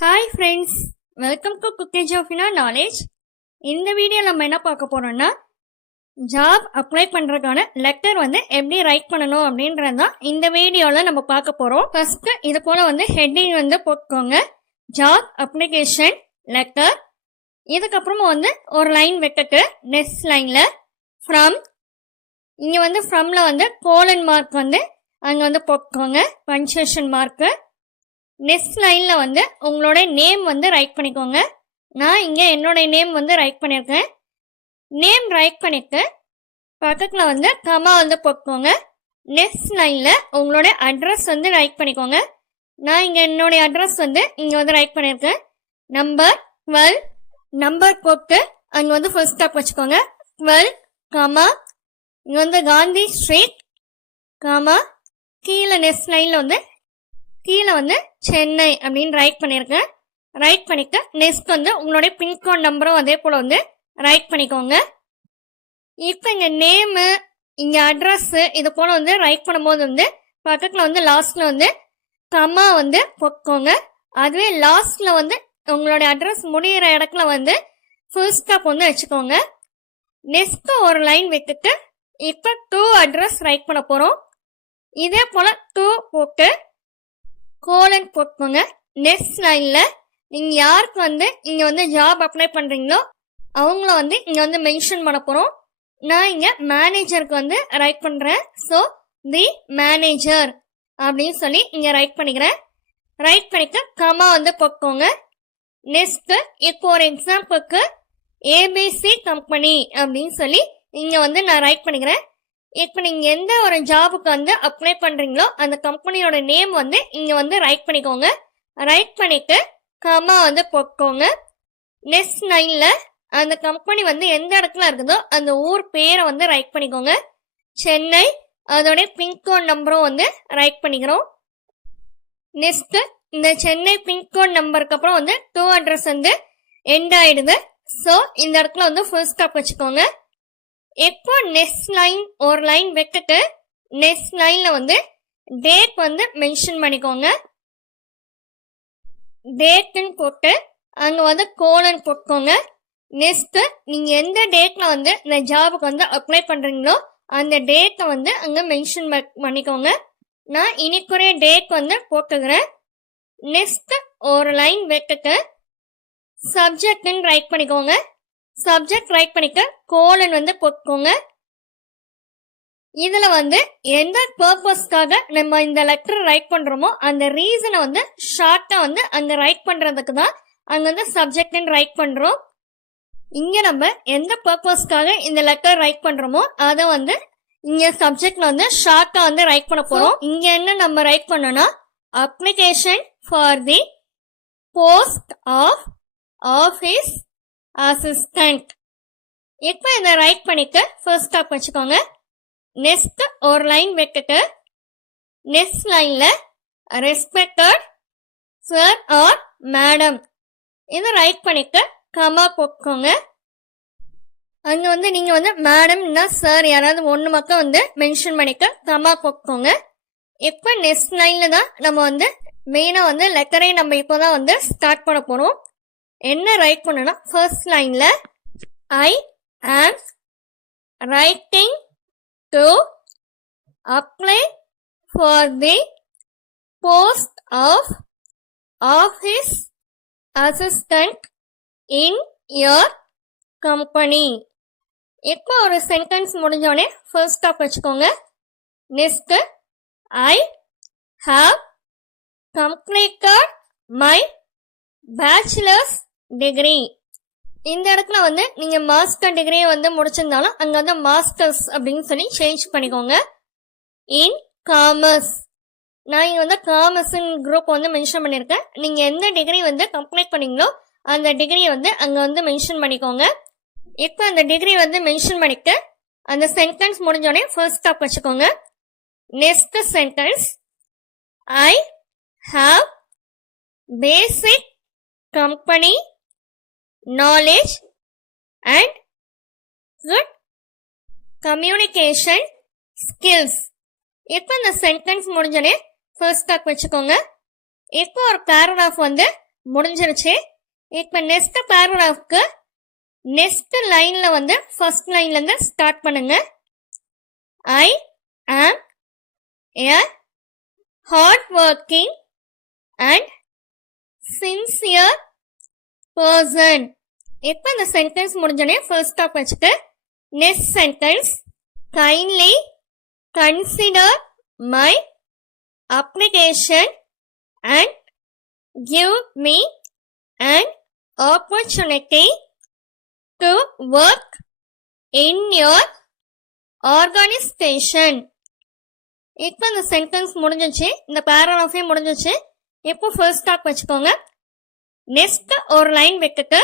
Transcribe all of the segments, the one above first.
Hi friends, welcome to cookage of knowledge. இந்த video நம்ம என்ன பார்க்க போறோம்னா, ஜாப் அப்ளை பண்றதுக்கான லெட்டர் எப்படி ரைட் பண்ணணும் அப்படின்றது தான் இந்த வீடியோவில் நம்ம பார்க்க போறோம். ஃபர்ஸ்ட் இது போல ஹெட்டிங் போட்டுக்கோங்க, ஜாப் அப்ளிகேஷன் லெட்டர். இதுக்கப்புறமா ஒரு லைன் விட்டுட்டு நெக்ஸ்ட் லைன்ல ஃப்ரம், இங்க ஃப்ரம்ல கோலன் மார்க் அங்க போட்டுக்கோங்க, பஞ்சுவேஷன் மார்க்கு. நெக்ஸ்ட் லைன்ல உங்களோட நேம் ரைட் பண்ணிக்கோங்க. நான் இங்க என்னோட நேம் ரைட் பண்ணிருக்கேன். நேம் ரைட் பண்ணிட்டு பக்கத்துல கமா போட்டுக்கோங்க. நெக்ஸ்ட் லைன்ல உங்களோட அட்ரஸ் ரைட் பண்ணிக்கோங்க. நான் இங்க என்னோட அட்ரஸ் இங்க ரைட் பண்ணிருக்கேன். நம்பர் 12 நம்பர் போட்டு அங்க ஃபுல் ஸ்டாப் வச்சுக்கோங்க. 12 கமா இங்க காந்தி ஸ்ட்ரீட் கமா கீழே நெக்ஸ்ட் லைன்ல கீழே சென்னை அப்படின்னு ரைட் பண்ணிருக்கேன். ரைட் பண்ணிக்க நெக்ஸ்ட் உங்களுடைய பின்கோட் நம்பரும் அதே போல ரைட் பண்ணிக்கோங்க. இப்போ இங்க நேமு இங்க அட்ரஸ் இது போல ரைட் பண்ணும்போது பக்கத்துல லாஸ்ட்ல கமா போட்டுக்கோங்க. அதுவே லாஸ்ட்ல உங்களுடைய அட்ரஸ் முடிகிற இடத்துல ஃபுல் ஸ்டாப் வச்சுக்கோங்க. நெக்ஸ்ட் ஒரு லைன் விட்டுட்டு இப்போ 2 அட்ரஸ் ரைட் பண்ண போறோம். இதே போல 2 போட்டு கோலன் போட்டுக்கோங்க. நெக்ஸ்ட் லைன்ல நீங்க யாருக்கு இங்க ஜாப் அப்ளை பண்றீங்களோ அவங்கள இங்க மென்ஷன் பண்ண போறோம். நான் இங்க மேனேஜருக்கு ரைட் பண்றேன். ஸோ தி மேனேஜர் அப்படின்னு சொல்லி இங்க ரைட் பண்ணிக்கிறேன். ரைட் பண்ணிக்க கமா போட்டுக்கோங்க. நெக்ஸ்ட் இப்போ ஒரு எக்ஸாம்பிளுக்கு ஏபிசி கம்பெனி அப்படின்னு சொல்லி இங்க நான் ரைட் பண்ணிக்கிறேன். இப்போ நீங்க எந்த ஒரு ஜாபுக்கு அப்ளை பண்றீங்களோ அந்த கம்பெனியோட நேம் இங்க ரைட் பண்ணிக்கோங்க. ரைட் பண்ணிட்டு கமா போட்டுக்கோங்க. நெக்ஸ்ட் லைன்ல அந்த கம்பெனி எந்த இடத்துல இருக்குதோ அந்த ஊர் பேரை ரைட் பண்ணிக்கோங்க. சென்னை, அதோட பின்கோட் நம்பரும் ரைட் பண்ணிக்கிறோம். நெக்ஸ்ட் இந்த சென்னை பின்கோட் நம்பருக்கு அப்புறம் 2 அட்ரஸ் எண்ட் ஆயிடுது. ஸோ இந்த இடத்துல ஃபுல் ஸ்டாப் வச்சுக்கோங்க. இப்போ நெக்ஸ்ட் லைன் ஒரு லைன் விட்டுட்டு நெக்ஸ்ட் லைன்ல டேட் மென்ஷன் பண்ணிக்கோங்க. டேட்னு போட்டு அங்க கோலன் போட்டுக்கோங்க. நெக்ஸ்ட் நீங்க எந்த டேட்ல இந்த ஜாபுக்கு அப்ளை பண்றீங்களோ அந்த டேட்டை அங்க மென்ஷன் பண்ணிக்கோங்க. நான் இன்னைக்குரிய டேட் போட்டுக்கிறேன். நெக்ஸ்ட் ஒரு லைன் விட்டுட்டு சப்ஜெக்ட்னு ரைட் பண்ணிக்கோங்க. சப்ஜெக்ட் ரைட் பண்ணிக்க கோலன் போட்டுக்கோங்க. இதுல எந்த பர்பஸ்க்காக நம்ம இந்த லெட்டர் ரைட் பண்றோமோ அந்த ரீசனை ஷார்ட்டா அங்க ரைட் பண்றதுக்கு தான் அங்க சப்ஜெக்ட்னு ரைட் பண்றோம். இங்க நம்ம எந்த பர்பஸ்க்காக இந்த லெட்டர் ரைட் பண்றோமோ அதை இங்க சப்ஜெக்ட்ல ஷார்ட்டா ரைட் பண்ண போறோம். இங்க என்ன நம்ம ரைட் பண்ணோம்னா, application for the post of office assistant. இப்போ இதை ரைட் பண்ணிட்டு ஃபர்ஸ்ட் ஸ்டாப் வச்சுக்கோங்க. நெக்ஸ்ட் ஒரு லைன் விட்டுட்டு நெக்ஸ்ட் லைன்ல ரெஸ்பெக்டட் சார் ஆர் மேடம் இதை ரைட் பண்ணிட்டு கமா போட்டுக்கோங்க. அங்க நீங்க மேடம்னா சார் யாராவது ஒண்ணு மக்கள் மென்ஷன் பண்ணிக்க கமா போட்டுக்கோங்க. இப்போ நெக்ஸ்ட் லைன்ல தான் நம்ம மெயினா லெட்டரை நம்ம இப்போதான் ஸ்டார்ட் பண்ண போறோம். என்ன ரைட் பண்ணனா, ஃபர்ஸ்ட் லைன்ல I am writing to apply for the post of office assistant in your company. இப்போ ஒரு சென்டென்ஸ் முடிஞ்சோடனே ஃபர்ஸ்ட் ஸ்டாப் வச்சுக்கோங்க. Next I have completed my bachelor's degree. இந்த இடத்துல நீங்க மாஸ்டர் டிகிரியை முடிச்சிருந்தாலும் அங்க மாஸ்டர்ஸ் அப்படின்னு சொல்லி சேஞ்ச் பண்ணிக்கோங்க. இன் காமர்ஸ், நான் இங்க காமர்ஸ் குரூப் மென்ஷன் பண்ணிருக்கேன். நீங்க எந்த டிகிரி கம்ப்ளீட் பண்ணீங்களோ அந்த டிகிரியை அங்க மென்ஷன் பண்ணிக்கோங்க. இப்போ அந்த டிகிரி மென்ஷன் பண்ணிட்டு அந்த சென்டென்ஸ் முடிஞ்சோடனே ஃபர்ஸ்ட் ஸ்டாப் வச்சுக்கோங்க. Next sentence I have basic company knowledge and good communication skills. இப்போ இந்த சென்டென்ஸ் முடிஞ்சோடனே ஃபர்ஸ்ட் ஸ்டாப் வச்சுக்கோங்க. இப்போ ஒரு பேராகிராஃப் முடிஞ்சிருச்சு. இப்போ நெக்ஸ்ட் பேராகிராஃப்க்கு நெக்ஸ்ட் லைன்ல வந்து ஃபர்ஸ்ட் லைன்ல இருந்து ஸ்டார்ட் பண்ணுங்க. ஐ ஆம் a hardworking and sincere person. இப்போ இந்த சென்டென்ஸ் முடிஞ்சோடனே ஃபர்ஸ்ட் ஸ்டாப் வச்சுட்டு next sentence kindly consider my application and give me an opportunity to work in your organization. இப்போ இந்த சென்டென்ஸ் முடிஞ்சிச்சு, இந்த பேராகிராஃபே முடிஞ்சிச்சு. இப்போ ஃபர்ஸ்ட் ஸ்டாப் வச்சுக்கோங்க. நெக்ஸ்ட் ஒரு லைன் விட்டுட்டு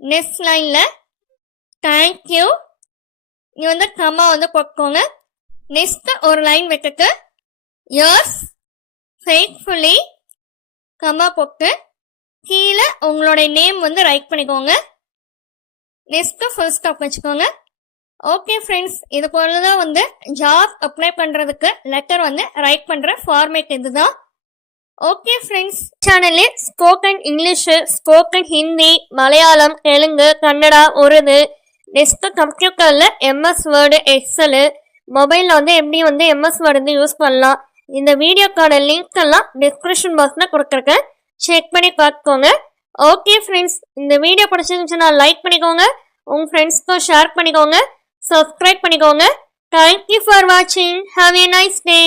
நெக்ஸ்ட் லைன்ல தேங்க்யூ நீ வந்து கம்மா வந்து போட்டுக்கோங்க. நெக்ஸ்ட் ஒரு லைன் விட்டுட்டு யோர்ஸ் ஃபெய்த்ஃபுல்லி கம்மா போட்டு கீழே உங்களுடைய நேம் வந்து ரைட் பண்ணிக்கோங்க. நெக்ஸ்ட் ஃபுல் ஸ்டாப் வச்சுக்கோங்க. ஓகே ஃப்ரெண்ட்ஸ், இது போல தான் வந்து ஜாப் அப்ளை பண்ணுறதுக்கு லெட்டர் வந்து ரைட் பண்ணுற ஃபார்மேட் இதுதான். ஓகே ஃப்ரெண்ட்ஸ், சேனலில் spoken English, spoken Hindi, Malayalam, Telugu, Kannada, Urdu, next கம்ப்யூட்டரில் எம்எஸ் வேர்டு, எக்ஸலு, மொபைலில் வந்து எப்படி வந்து எம்எஸ் வேர்டு வந்து யூஸ் பண்ணலாம், இந்த வீடியோக்கான லிங்க் எல்லாம் டிஸ்கிரிப்ஷன் பாக்ஸில் கொடுத்துருக்கேன், செக் பண்ணி பார்த்துக்கோங்க. ஓகே ஃப்ரெண்ட்ஸ், இந்த வீடியோ பிடிச்சிருந்துச்சுன்னா லைக் பண்ணிக்கோங்க, உங்கள் ஃப்ரெண்ட்ஸ்க்கும் ஷேர் பண்ணிக்கோங்க, சப்ஸ்கிரைப் பண்ணிக்கோங்க. தேங்க்யூ ஃபார் வாட்சிங். Have a nice day.